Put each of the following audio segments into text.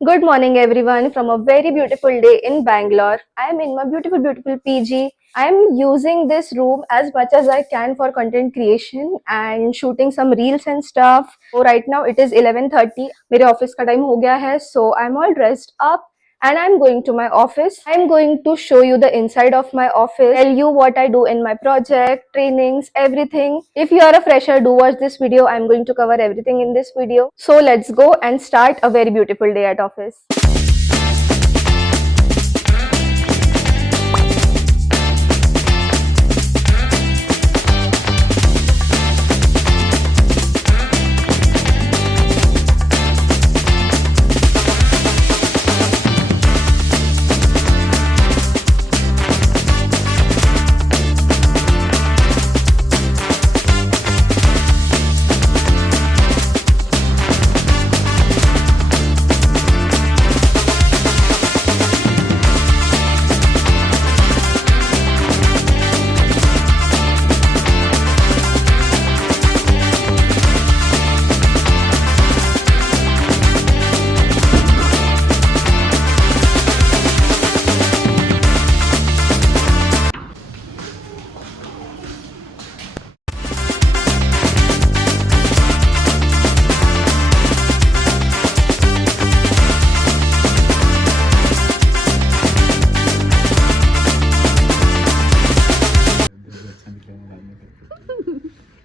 Good morning, everyone, from a very beautiful day in Bangalore. I am in my beautiful, beautiful PG. I am using this room as much as I can for content creation and shooting some reels and stuff. So right now it is 11:30. मेरे office का time हो गया है, so I'm all dressed up and I'm going to my office. I'm going to show you the inside of my office, tell you what I do in my project, trainings, everything. If you are a fresher, do watch this video. I'm going to cover everything in this video. So let's go and start a very beautiful day at office.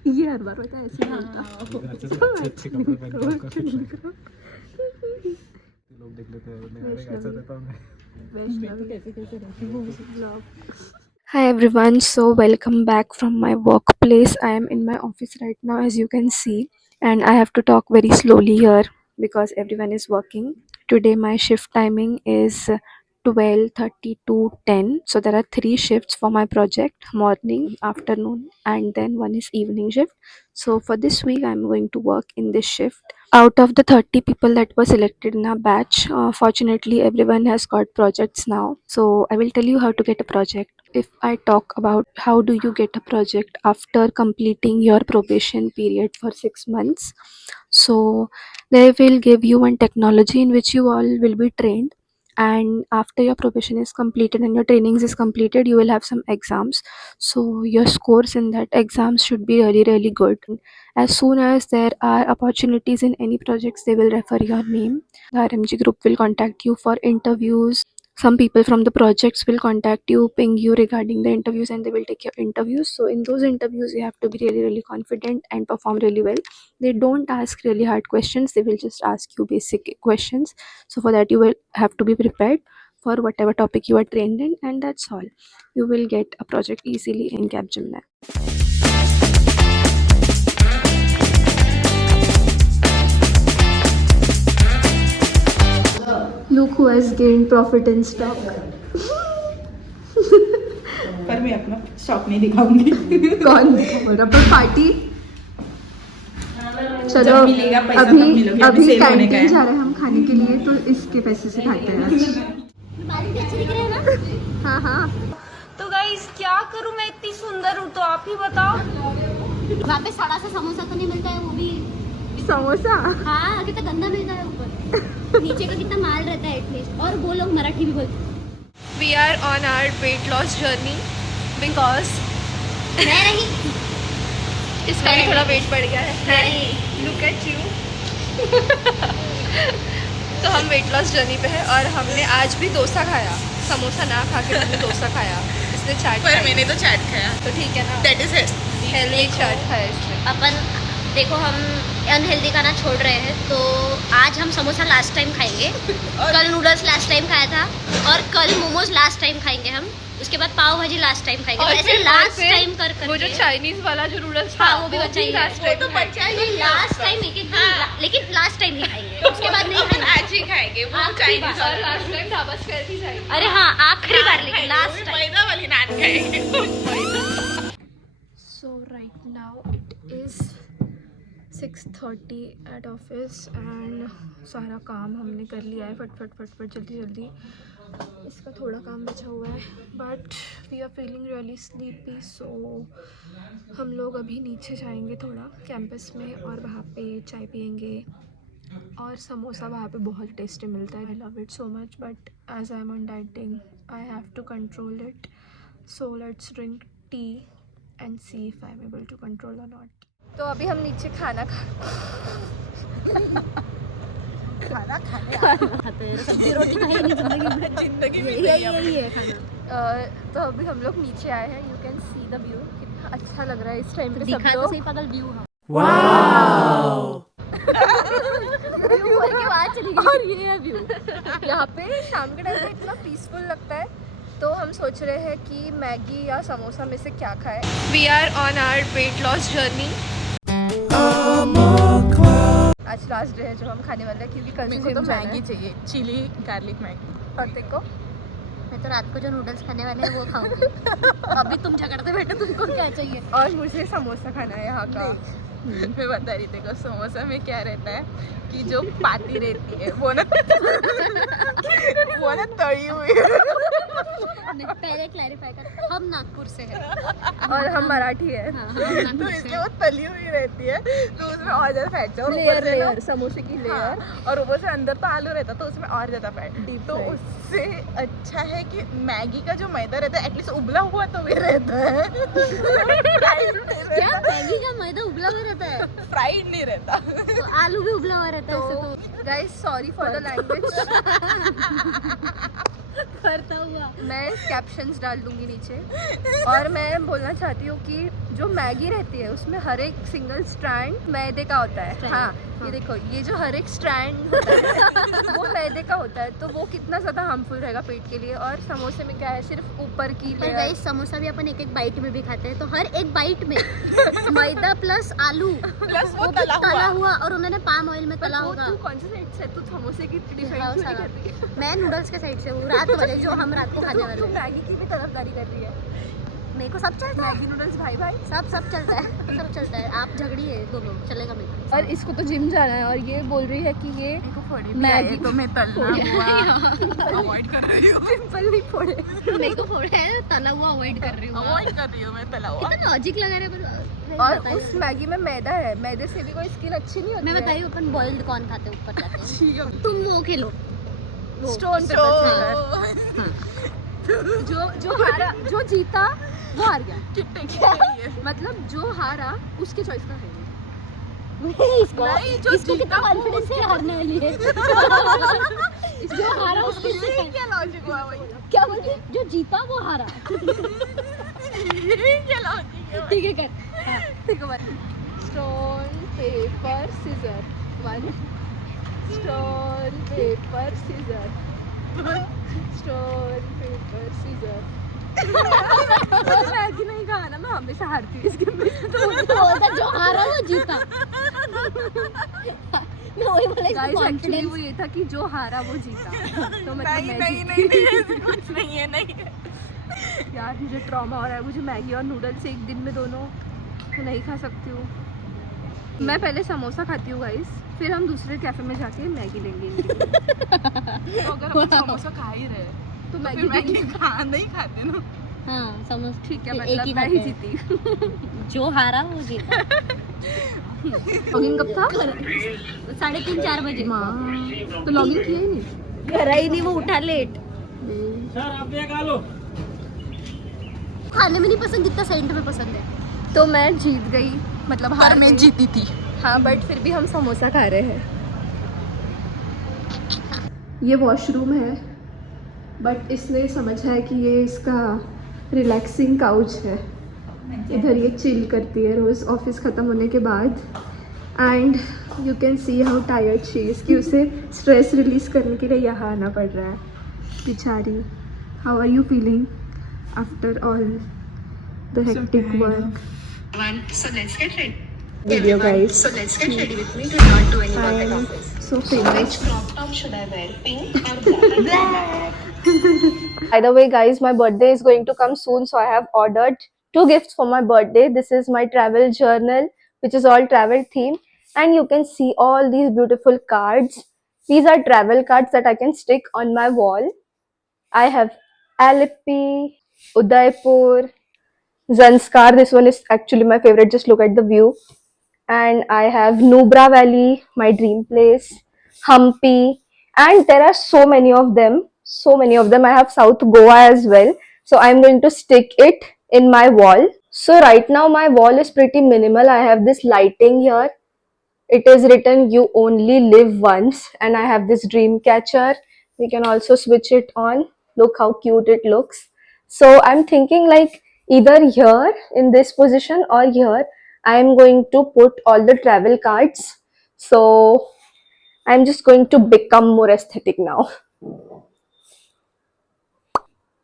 ये हर बार होता है ऐसे ही होता है। अच्छे से अच्छे कपड़े पहन के आपका फिट लगे। लोग देख लेते हैं बोलते हैं अरे कैसा रहता हूँ मैं कैसे कैसे रहती हूँ। Hi everyone, so welcome back from my workplace. I am in my office right now, as you can see, and I have to talk very slowly here because everyone is working. Today my shift timing is 12:30 to 10. So there are three shifts for my project: morning, afternoon, and then one is evening shift. So for this week I'm going to work in this shift. Out of the 30 people that were selected in our batch, fortunately everyone has got projects now. So I will tell you how to get a project. If I talk about how do you get a project after completing your probation period for 6 months, so they will give you one technology in which you all will be trained, and after your probation is completed and your trainings is completed, you will have some exams. So your scores in that exams should be really really good. As soon as there are opportunities in any projects, they will refer your name. The RMG group will contact you for interviews. Some people from the projects will contact you, ping you regarding the interviews, and they will take your interviews. So in those interviews you have to be really really confident and perform really well. They don't ask really hard questions, they will just ask you basic questions. So for that you will have to be prepared for whatever topic you are trained in, and that's all. You will get a project easily in Capgemini. Look who has gained profit in stock. पर मैं अपना stock नहीं दिखाऊंगी। कौन दिखाएगा पर party. चलो जब मिलेगा पैसा तब अभी मिलोगे, अभी सेल होने का कैंटीन है। जा रहे हैं हम खाने के लिए, तो इसके पैसे से खाते हैं आज। बारिश अच्छी दिख रही है ना। हाँ हाँ तो गाइस क्या करूं, मैं इतनी सुंदर हूं तो आप ही बताओ। वहाँ पे सड़ा सा समोसा तो नहीं मिलता है, वो भी समोसा। हाँ कितना गंदा मिलता है ऊपर नीचे का कितना माल रहता है एटलीस्ट। और वो लोग मराठी भी बोलते हैं। We are on our weight loss journey because मैं नहीं इसका भी थोड़ा वेट बढ़ गया है। नहीं Look at you. तो हम वेट लॉस जर्नी पे है और हमने आज भी डोसा खाया। समोसा ना खा के हमने डोसा खाया। इसने चाट पर खाई। मैंने तो चैट खाया। तो ठीक है ना, दैट इज इट। हेल्दी चाट खाया इसमें। अपन देखो हम अनहेल्दी खाना छोड़ रहे हैं, तो आज हम समोसा लास्ट टाइम खाएंगे। कल नूडल्स लास्ट टाइम खाया था और कल मोमोज लास्ट टाइम खाएंगे हम। उसके बाद पाव भाजी लास्ट टाइम खाएंगे। तो ऐसे लास्ट टाइम कर वो जो चाइनीज वाला जो नूडल्स हाँ वो भी बचा ही लास्ट है। टाइम लास्ट टाइम एक एक लेकिन लास्ट टाइम ही खाएंगे, उसके बाद नहीं खाएंगे। आज ही खाएंगे वो आखिरी चाइनीज बार। लास्ट टाइम ढाबस कर थी चाइनीज। अरे हाँ आखिरी बार, लेकिन लास्ट टाइम। मैदा वाली नान खाएंगे। So right now it is 6:30 at office and सारा काम हमने कर लिया है फट फट फट फट जल्दी जल्दी। इसका थोड़ा काम बचा हुआ है but we are feeling really sleepy, so हम लोग अभी नीचे जाएंगे थोड़ा कैंपस में और वहाँ पे चाय पियेंगे और समोसा वहाँ पे बहुत टेस्टी मिलता है. I love it so much, but as I am on dieting I have to control it. So let's drink tea and see if I am able to control और नॉट. तो अभी हम नीचे खाना सब्जी रोटी खाएंगे जिंदगी में, यही है खाना. तो अभी हम लोग नीचे आए हैं. You can see the view. कितना अच्छा लग रहा है इस टाइम पे. सब दिखा तो लोग सही पागल व्यू. व्यू बोल के वहाँ चली गई. और ये है व्यू. यहाँ पे शाम के टाइम पे इतना पीसफुल लगता है. तो हम सोच रहे हैं कि मैगी या समोसा में से क्या खाएं. We are on our weight loss journey. आज लास्ट डे है जो हम खाने वाले हैं, क्योंकि कल से तो मैगी चाहिए, चिली गार्लिक मैगी. और देखो मैं तो रात को जो नूडल्स खाने वाले हैं वो खाऊंगी. अभी तुम झगड़ते बैठे, तुमको क्या चाहिए? और मुझे समोसा खाना है यहाँ का. मैं बता रही थी, समोसा में क्या रहता है कि जो पाती रहती है वो ना तली हुई. पहले क्लैरिफाई कर, हम नागपुर से हैं और हम मराठी है. तो इसलिए वो तली हुई रहती है, तो उसमें और ज्यादा फैट है. लेयर लेयर समोसे की लेयर. और ऊपर से अंदर तो आलू रहता तो उसमें और ज्यादा फैट. तो fried. उससे अच्छा है कि मैगी का जो मैदा रहता है एटलीस्ट उबला हुआ तो भी रहता है. क्या मैगी का मैदा उबला हुआ रहता है? फ्राइड नहीं रहता. तो आलू भी उबला हुआ रहता है ऐसे तो. Guys sorry for the language. करता हुआ मैं कैप्शंस डाल दूंगी नीचे. और मैं बोलना चाहती हूँ कि जो मैगी रहती है उसमें हर एक सिंगल स्ट्रैंड मैदे का होता है. Strand, हाँ, हाँ. ये देखो, ये जो हर एक स्ट्रैंड होता है वो मैदे का होता है. तो वो कितना ज़्यादा हार्मफुल रहेगा पेट के लिए. और समोसे में क्या है, सिर्फ ऊपर की पर लेयर. गाइस समोसा भी अपन एक एक बाइट में भी खाते हैं, तो हर एक बाइट में मैदा प्लस आलू प्लस वो वो भी तला तला हुआ. हुआ, और उन्होंने पाम ऑयल में तला होगा. तू कौन से साइड से? तू समोसे की डिफाइन हाँ, क्यों नहीं सारा. कर रही है? मैं नूडल्स के साइड से हूँ, रात वाले जो हम रात को खाने वाले तू हैं. मैगी की भी तरफदारी कर रही है. मेरे को सब चलता है, मैगी नूडल्स भाई भाई. सब चलता है, सब चलता है. आप झगड़िए दोनों, चलेगा मेरे को. और इसको तो जिम जाना है, और ये बोल रही है कि ये मैगी मैगी तो मैं तलना हुआ अवॉइड कर रही हूँ. पिंपल नहीं फोड़े. मेरे को फोड़ा है, तला हुआ अवॉइड कर रही हूँ. अवॉइड कर रही हूँ मैं तला हुआ. कितना लॉजिक लगा रहे हैं. और उस मैगी में मैदा है. मैदे से भी कोई स्किन अच्छी नहीं होती. मैं बता रही हूँ, अपन बॉइल्ड कॉर्न खाते हैं ऊपर जाते हैं. तुम वो खेलो, स्टोन जो हारा, जो जीता वो हार गया. मतलब जो हारा उसके चॉइस का है. इसको इसको कितना कॉन्फिडेंस है हारने वाली है. जो हारा उसके क्या लॉजिक हुआ भाई? क्या बोलती, जो जीता वो हारा. क्या लॉजिक है? ठीक है कर. ठीक है. Stone paper scissor. 1 stone paper scissor. Stone paper scissor. Maggi नहीं खाना, मैं हमेशा हारती हूँ इसके में. बोलता जो हारा वो जीता. मैं वही बोला, इसको गाइस एक्चुअली कॉन्फिडेंस. वो ये था कि जो हारा वो जीता. तो मतलब नहीं मैं नहीं जीती. नहीं ऐसा कुछ नहीं है. नहीं है. यार मुझे ट्रॉमा हो रहा है. मुझे मैगी और नूडल्स एक दिन में दोनों तो नहीं खा सकती हूँ. मैं पहले समोसा खाती हूँ गाइस, फिर हम दूसरे कैफे में जाके मैगी लेंगे. तो अगर हम समोसा खा ही रहे तो फिर मैगी मैगी नहीं खाते ना. हाँ समझ. ठीक है, एक ही मतलब मैं ही खाते हैं. जीती. जो हारा वो जीता. लॉगिन कब था? 3:30-4 बजे. तो लॉगिन किया ही नहीं. करा ही नहीं, वो उठा लेट. खाने में नहीं पसंद जितना सेंट में पसंद है. तो मैं जीत गई, मतलब हार मैं गई. जीती थी. हाँ, बट फिर भी हम समोसा खा रहे हैं. ये वॉशरूम है, बट इसने समझा है कि ये इसका रिलैक्सिंग काउच है. इधर ये चिल करती है रोज़ ऑफिस ख़त्म होने के बाद. And you can see how tired she is, कि उसे स्ट्रेस रिलीज़ करने के लिए यहाँ आना पड़ रहा है. बेचारी. How are you feeling after all the hectic work? So let's get ready. Video guys. So let's get ready with me to not do any I work at am office. so famous. Which crop top should I wear? Pink or black? By the way guys, my birthday is going to come soon, so I have ordered 2 gifts for my birthday. This is my travel journal, which is all travel theme, and you can see all these beautiful cards. These are travel cards that I can stick on my wall. I have Alleppey, Udaipur, Zanskar. This one is actually my favorite. Just look at the view. and I have Nubra Valley, my dream place, Hampi, and there are so many of them. So many of them. I have South Goa as well. So I'm going to stick it in my wall. So right now my wall is pretty minimal. I have this lighting here. It is written you only live once, and I have this dream catcher. We can also switch it on. Look how cute it looks. So I'm thinking like either here in this position or here I'm going to put all the travel cards. So I'm just going to become more aesthetic now.